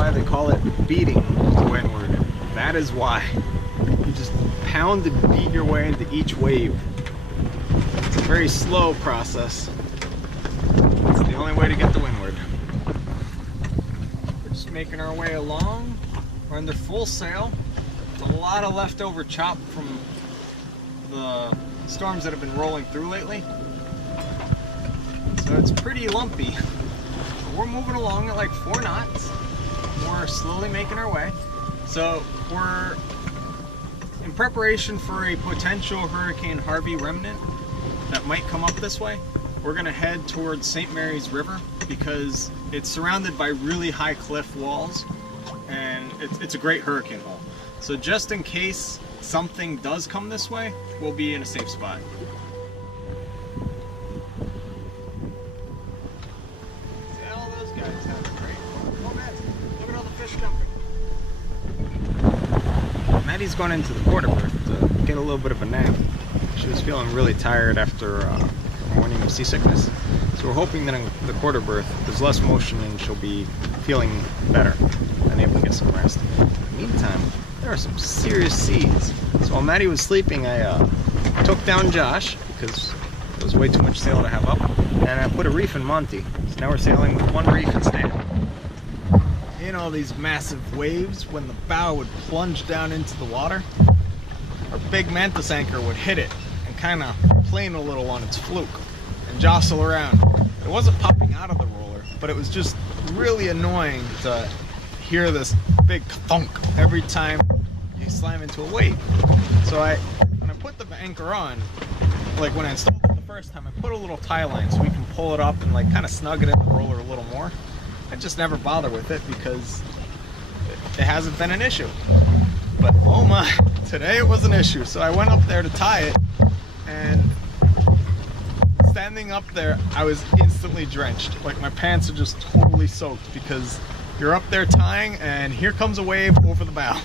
why they call it beating to windward. That is why. You just pound and beat your way into each wave. It's a very slow process. It's the only way to get to windward. We're just making our way along. We're under full sail. There's a lot of leftover chop from the storms that have been rolling through lately. So it's pretty lumpy. But we're moving along at like 4 knots. We're slowly making our way. So we're in preparation for a potential Hurricane Harvey remnant that might come up this way. We're gonna head towards St. Mary's River because it's surrounded by really high cliff walls and it's a great hurricane hole. So just in case something does come this way, we'll be in a safe spot. See all those guys having great. Oh man, look at all the fish jumping. Maddie's gone into the quarter berth to get a little bit of a nap. She was feeling really tired after a morning of seasickness. So we're hoping that in the quarter berth there's less motion and she'll be feeling better and able to get some rest. In the meantime, there are some serious seas. So while Maddie was sleeping, I took down Josh because it was way too much sail to have up, and I put a reef in Monty. So now we're sailing with 1 reef instead. You know, these massive waves, when the bow would plunge down into the water, our big mantis anchor would hit it and kind of plane a little on its fluke and jostle around. It wasn't popping out of the roller, but it was just really annoying to hear this big thunk every time you slam into a wave. So when I put the anchor on, like when I installed it the first time, I put a little tie line so we can pull it up and like kind of snug it in the roller a little more. I just never bother with it because it hasn't been an issue. But oh my, today it was an issue. So I went up there to tie it, and standing up there, I was instantly drenched. Like my pants are just totally soaked because you're up there tying and here comes a wave over the bow.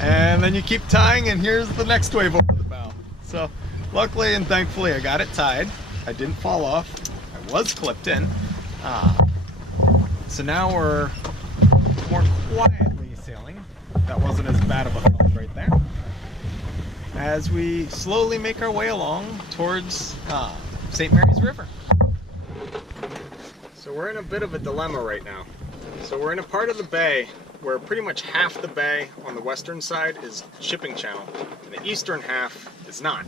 And then you keep tying and here's the next wave over the bow. So luckily and thankfully I got it tied. I didn't fall off. I was clipped in. So now we're more quietly sailing. That wasn't as bad of a thump right there. As we slowly make our way along towards St. Mary's River. So we're in a bit of a dilemma right now. So we're in a part of the bay where pretty much half the bay on the western side is shipping channel, and the eastern half is not.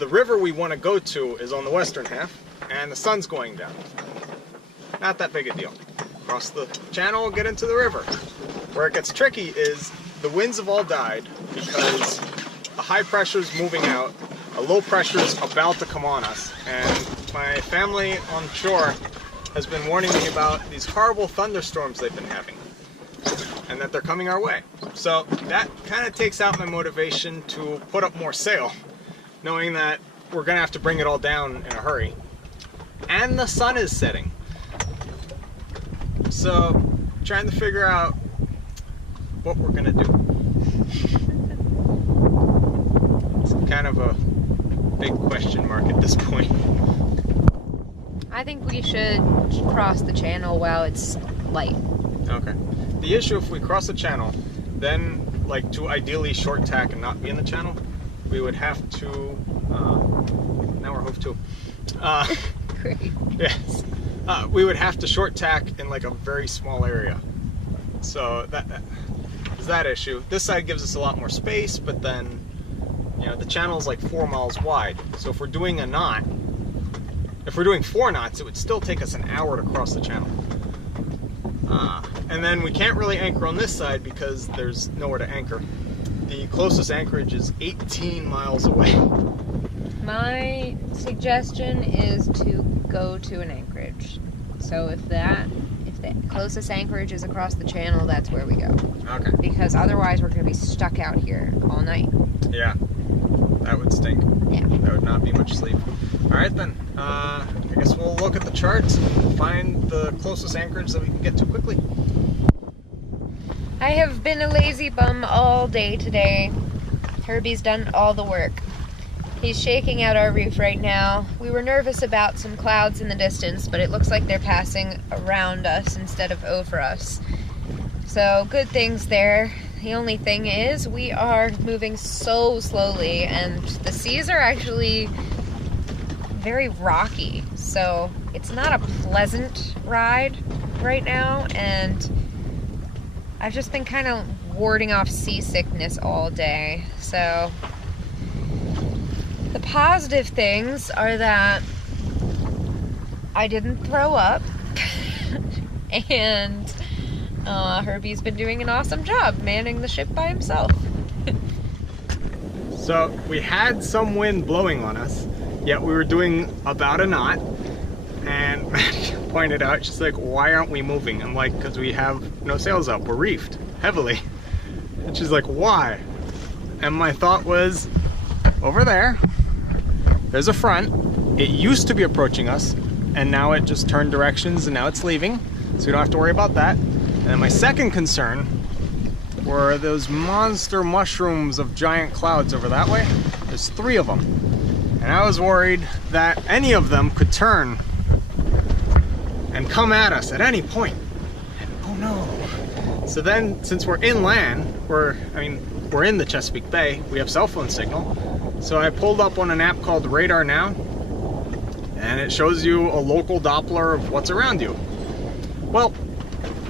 The river we want to go to is on the western half, and the sun's going down. Not that big a deal. Cross the channel, get into the river. Where it gets tricky is the winds have all died because a high pressure is moving out, a low pressure is about to come on us, and my family on shore has been warning me about these horrible thunderstorms they've been having and that they're coming our way. So that kind of takes out my motivation to put up more sail, knowing that we're gonna have to bring it all down in a hurry. And the sun is setting. So trying to figure out what we're gonna do. It's kind of a big question mark at this point. I think we should cross the channel while it's light. Okay. The issue, if we cross the channel, then like to ideally short tack and not be in the channel, we would have to, now we're hove to. Great. Yes. We would have to short tack in like a very small area. So that is that issue. This side gives us a lot more space, but then, you know, the channel is like 4 miles wide. So if we're doing a knot, if we're doing 4 knots, it would still take us an hour to cross the channel. And then we can't really anchor on this side because there's nowhere to anchor. The closest anchorage is 18 miles away. My suggestion is to go to an anchorage. So if the closest anchorage is across the channel, that's where we go. Okay. Because otherwise we're going to be stuck out here all night. Yeah, that would stink. Yeah. That would not be much sleep. All right then, I guess we'll look at the charts and find the closest anchorage that we can get to quickly. I have been a lazy bum all day today. Herbie's done all the work. He's shaking out our reef right now. We were nervous about some clouds in the distance, but it looks like they're passing around us instead of over us. So good things there. The only thing is we are moving so slowly and the seas are actually very rocky. So it's not a pleasant ride right now, and I've just been kind of warding off seasickness all day. So the positive things are that I didn't throw up and Herbie's been doing an awesome job manning the ship by himself. So we had some wind blowing on us, yet we were doing about a knot. And Maddie pointed out, she's like, why aren't we moving? I'm like, because we have no sails up, we're reefed heavily. And she's like, why? And my thought was, over there's a front. It used to be approaching us, and now it just turned directions and now it's leaving. So we don't have to worry about that. And then my second concern were those monster mushrooms of giant clouds over that way. There's 3 of them. And I was worried that any of them could turn and come at us at any point. And oh no. So then, since we're inland, we're in the Chesapeake Bay, we have cell phone signal. So I pulled up on an app called Radar Now, and it shows you a local Doppler of what's around you. Well,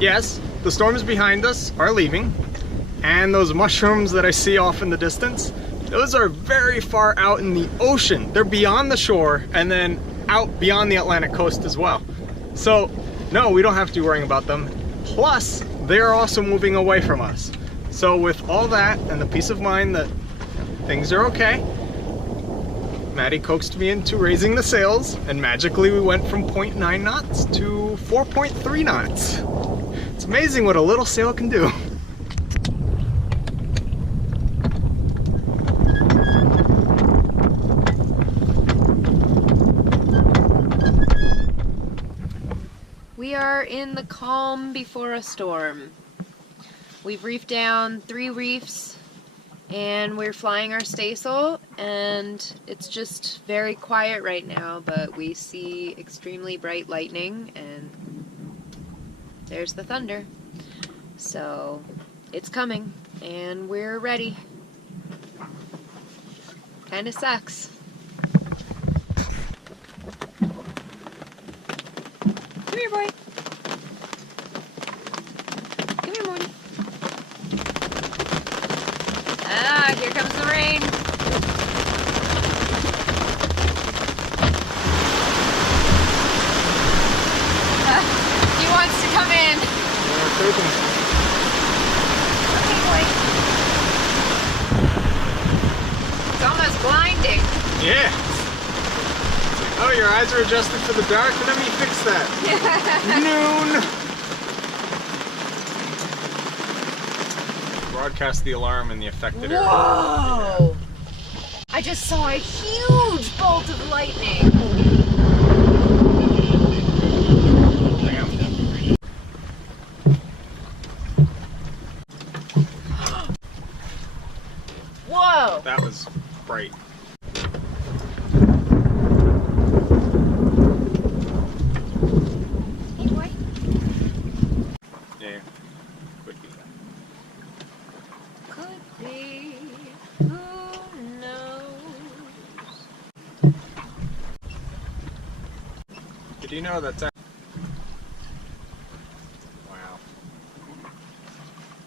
yes, the storms behind us are leaving, and those mushrooms that I see off in the distance, those are very far out in the ocean. They're beyond the shore and then out beyond the Atlantic coast as well. So no, we don't have to be worrying about them. Plus, they're also moving away from us. So with all that and the peace of mind that things are okay, Maddie coaxed me into raising the sails, and magically we went from 0.9 knots to 4.3 knots. It's amazing what a little sail can do. We are in the calm before a storm. We've reefed down 3 reefs and we're flying our staysail, and it's just very quiet right now, but we see extremely bright lightning and there's the thunder. So it's coming and we're ready. Kinda sucks. Come here, boy. Come here, Morty. Ah, here comes the rain. He wants to come in. Okay, boy. It's almost blinding. Yeah. Oh, your eyes are adjusted for the dark? Let me fix that. Noon. Broadcast the alarm in the affected area. Whoa! I just saw a huge bolt of lightning. Damn. Whoa! That was bright. Hey, boy. Yeah, could be that. Could be. Who knows? Did you know that's... Wow.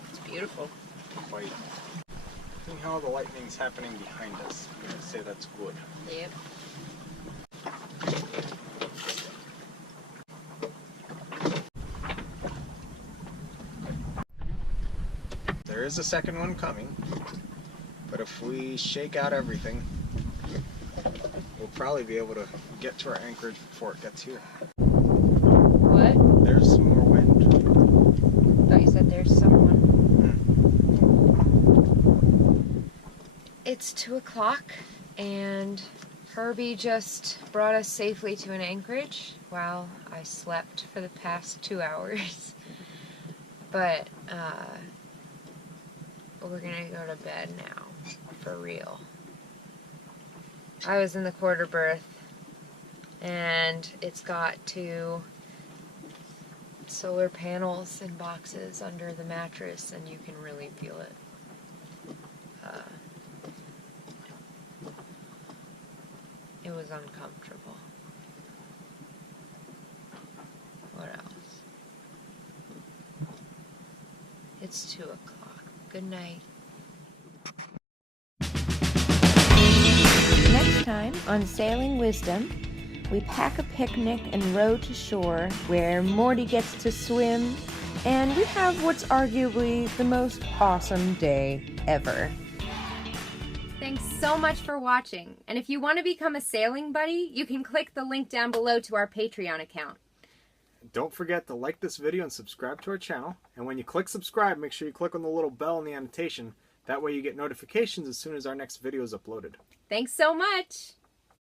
It's beautiful. Quite. Seeing how the lightning's happening behind us, I'm gonna say that's good. Yep. There is a second one coming, but if we shake out everything, we'll probably be able to get to our anchorage before it gets here. What? There's some more wind. I thought you said there's someone. It's 2 o'clock and Herbie just brought us safely to an anchorage while I slept for the past 2 hours. But we're gonna go to bed now, for real. I was in the quarter berth, and it's got 2 solar panels and boxes under the mattress, and you can really feel it. It was uncomfortable. What else? It's 2 o'clock. Good night. Next time on Sailing Wisdom, we pack a picnic and row to shore where Morty gets to swim, and we have what's arguably the most awesome day ever. Thanks so much for watching, and if you want to become a sailing buddy, you can click the link down below to our Patreon account. Don't forget to like this video and subscribe to our channel. And when you click subscribe, make sure you click on the little bell in the annotation. That way you get notifications as soon as our next video is uploaded. Thanks so much!